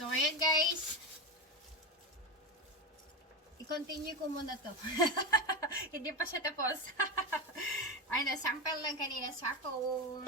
So, ayan guys. I-continue ko muna to. Hindi pa siya tapos. Ay, sample lang kanina sa phone.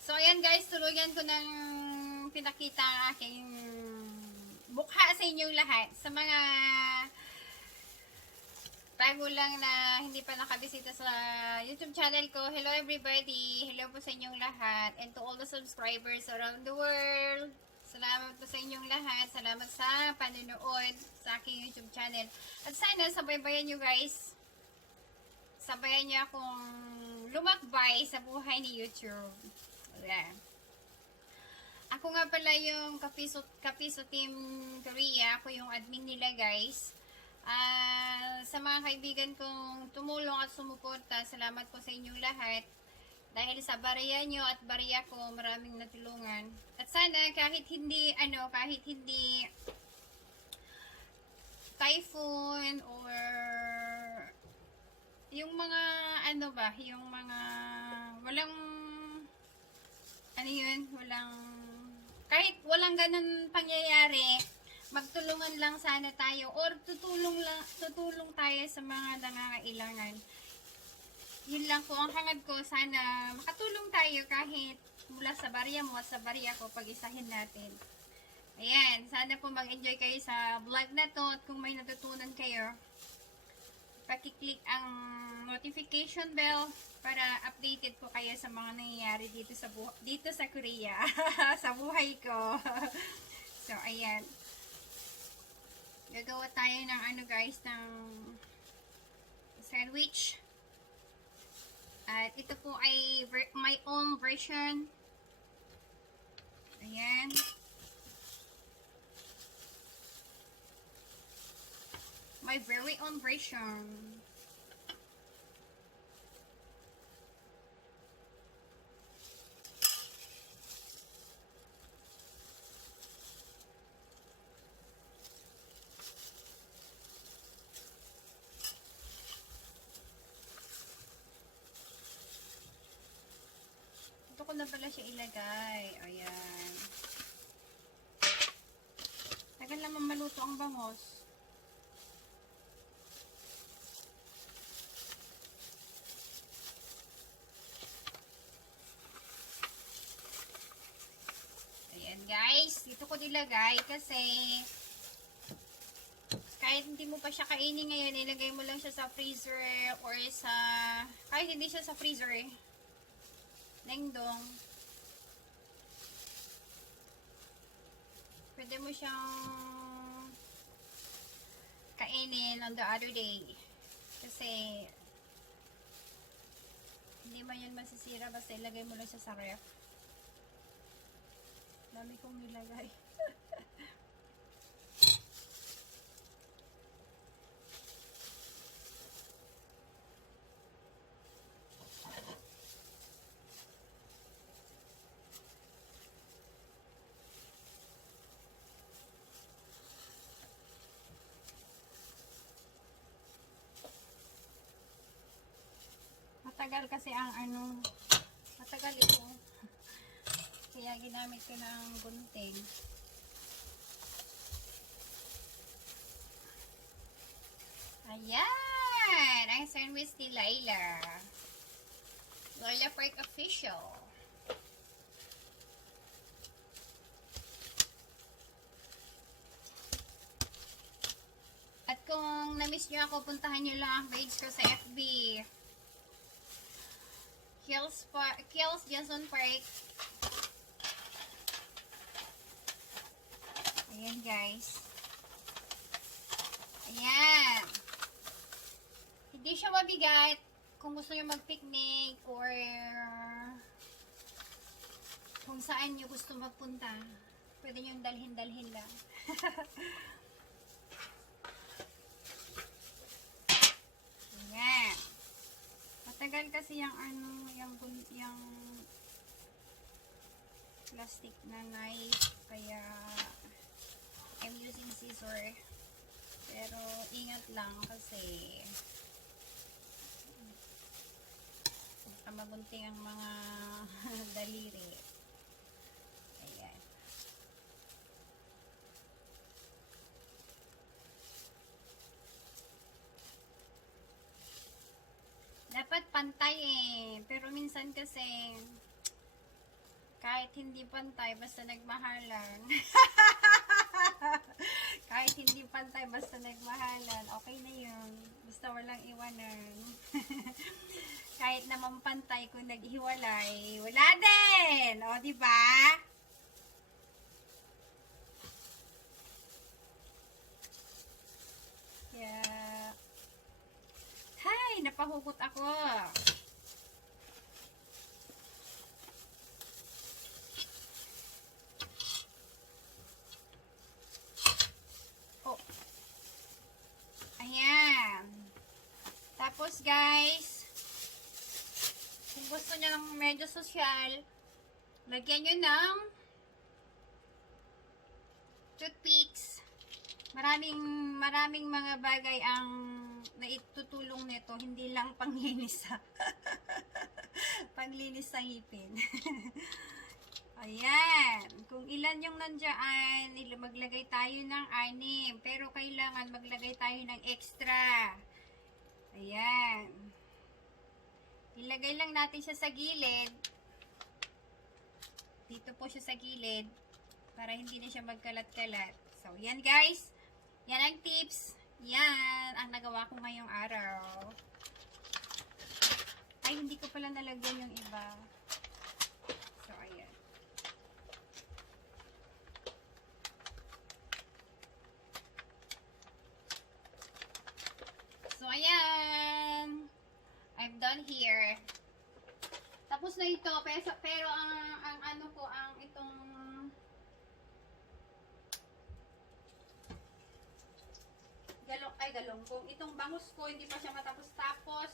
So, ayan guys. Tuluyan ko ng pinakita ang aking mukha sa inyong lahat. Sa mga bago lang na hindi pa nakabisita sa YouTube channel ko. Hello everybody! Hello po sa inyong lahat. And to all the subscribers around the world. Salamat po sa inyong lahat. Salamat sa panonood sa aking YouTube channel. At sana sabaybayan nyo guys. Sabayan nyo akong lumakbay sa buhay ni YouTube. Ayan. Ako nga pala yung Kapiso Team Korea. Ako yung admin nila guys. Sa mga kaibigan kong tumulong at sumuporta, salamat po sa inyong lahat. Dahil sa barya nyo at barya ko, maraming natulungan. At sana kahit hindi typhoon or yung mga yung mga kahit walang ganun pangyayari, magtulungan lang sana tayo or tutulong tayo sa mga nangangailangan. Yun lang po ang hangad ko, sana makatulong tayo kahit mula sa barya mo at sa barya ko, pag-isahin natin. Ayan, sana po mag-enjoy kayo sa vlog na to at kung may natutunan kayo, pakiclick ang notification bell para updated po kayo sa mga nangyayari dito sa Korea, sa buhay ko. So, ayan. Gagawa tayo ng guys, ng sandwich. At ito po ay my own version. Ayan. My very own version. Ito ko na pala siya ilagay. Ayan. Tagal naman maluto ang bangos. Ayan guys. Dito ko nilagay kasi kahit hindi mo pa siya kainin ngayon, ilagay mo lang siya sa freezer or kahit hindi siya sa freezer Nengdong. Pwede mo siyang kainin on the other day. Kasi hindi man yan masisira basta ilagay mo lang siya sa ref. Dami kong nilagay. Matagal kasi matagal ito. Kaya ginamit ko ng gunting. Ayan! Ang sandwich ni Laila. Laila Park Official. At kung na-miss nyo ako, puntahan nyo lang ang page ko sa FB. Kills Jason Park. Ayan guys. Ayan. Hindi siya mabigat kung gusto nyo mag-picnic or kung saan nyo gusto magpunta. Pwede nyo dalhin lang. Ayan. Matagal kasi yung plastic na knife, kaya I'm using scissor. Pero ingat lang kasi baka magunting ang mga daliri. Ayan. pantay eh. Pero minsan kasi, kahit hindi pantay, basta nagmahalan. Kahit hindi pantay, basta nagmahalan, okay na yun. Basta walang iwanan. Kahit naman pantay, kung naghiwalay, wala din! O, diba? Kaya, hay, napahugot ako. Oh. Ayan. Tapos, guys, kung gusto nyo ng medyo sosyal, lagyan nyo ng toothpicks. Maraming mga bagay ang naitutulong nito, hindi lang panglinis sa panglinis sa ngipin. Ayan, kung ilan yung nandiyan, maglagay tayo ng 6, pero kailangan maglagay tayo ng extra. Ayan. Ilagay lang natin siya sa gilid. Dito po siya sa gilid para hindi na siya magkalat-kalat. So, yan guys. Yan ang tips. Yan ang nagawa ko ngayong araw. Ay, hindi ko pala nalagyan yung iba. So, ayan. So, ayan. I'm done here. Tapos na ito. Pero ang ano ko, ang itong galonggong. Itong bangus ko, hindi pa siya matapos-tapos.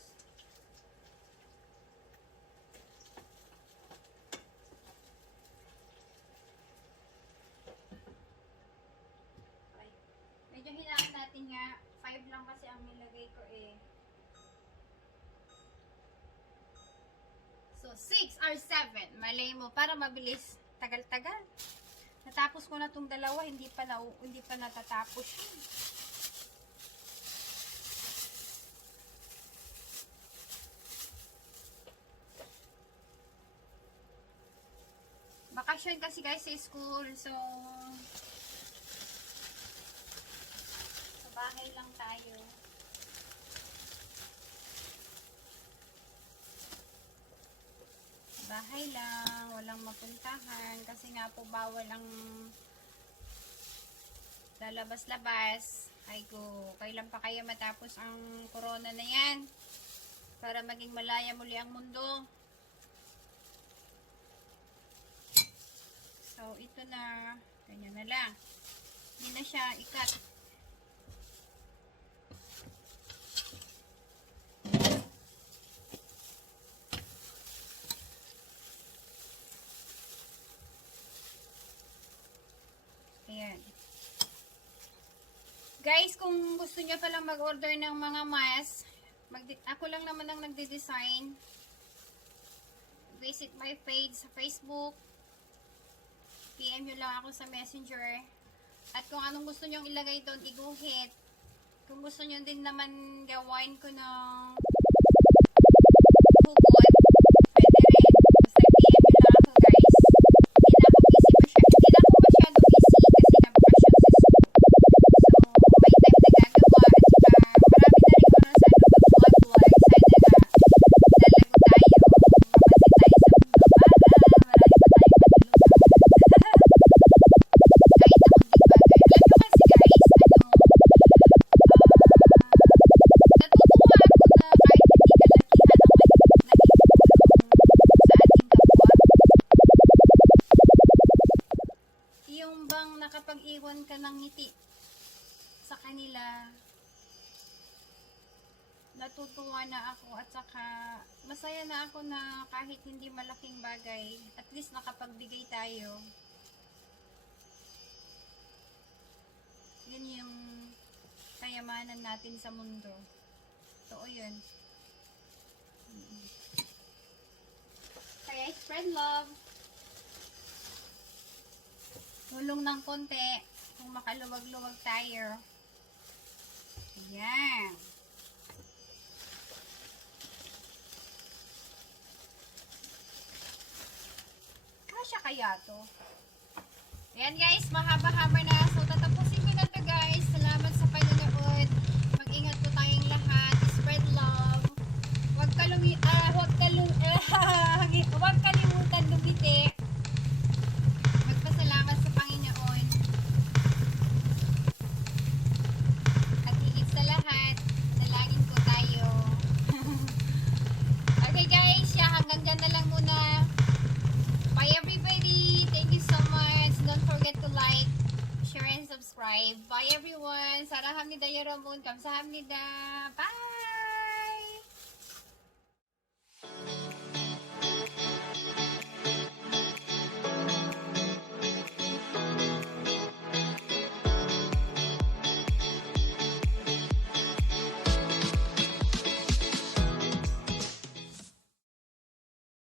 Okay. Medyo hinaan natin nga. 5 lang kasi ang nilagay ko eh. So, 6 or 7. Malay mo, para mabilis. Tagal-tagal. Natapos ko na itong dalawa, hindi pa natatapos. Bakasyon kasi guys sa school. So, sa bahay lang tayo. Bahay lang, walang mapuntahan kasi nga po bawal ang lalabas-labas. Ay ko, kailan pa kaya matapos ang corona na yan para maging malaya muli ang mundo. So, ito na, ganyan na lang. Hindi na siya ikat. Ayan. Guys, kung gusto nyo palang mag-order ng mga mask, ako lang naman ang nagde-design. Visit my page sa Facebook. PM nyo lang ako sa Messenger. At kung anong gusto nyo ilagay doon, iguhit. Kung gusto nyo din naman gawain ko ng hugot, pwede rin. Basta PM nyo lang ako guys. Hindi na ako busy masyado. Hindi na ako masyado busy kasi nabakasyon sa school. So, may time na gagawa. At saka marami na rin oras mag-vlog-vlog. Sana nga lalago tayo. Mapansin tayo sa mundo para marami pa tayong matulungan. Kahit na kunting bagay. Alam nyo kasi guys, natutuwa ako na kahit hindi kalakihan ang nakikitulong sa ating kapwa. Yung bang nakapag-iwan ka ng ngiti sa kanila, natutuwa na ako at saka masaya na ako na kahit hindi malaking bagay, at least nakapagbigay tayo. Yun yung kayamanan natin sa mundo. Totoo yun. Kaya spread love. Tulong ng konti kung makaluwag-luwag tayo. Ayan. Kasya kaya to. Ayan guys, mahaba-haba na. So, tatapusin ko na to guys. Salamat sa panonood. Mag-ingat po tayong lahat. Spread love. Huwag kalimutan lumiti. Magpasalamat sa Panginoon. At higit sa lahat, dalangin po tayo. Okay guys, hanggang dyan na lang muna. Bye everybody. Thank you so much. Don't forget to like, share, and subscribe. Bye everyone. 사랑합니다 여러분. 감사합니다. Bye.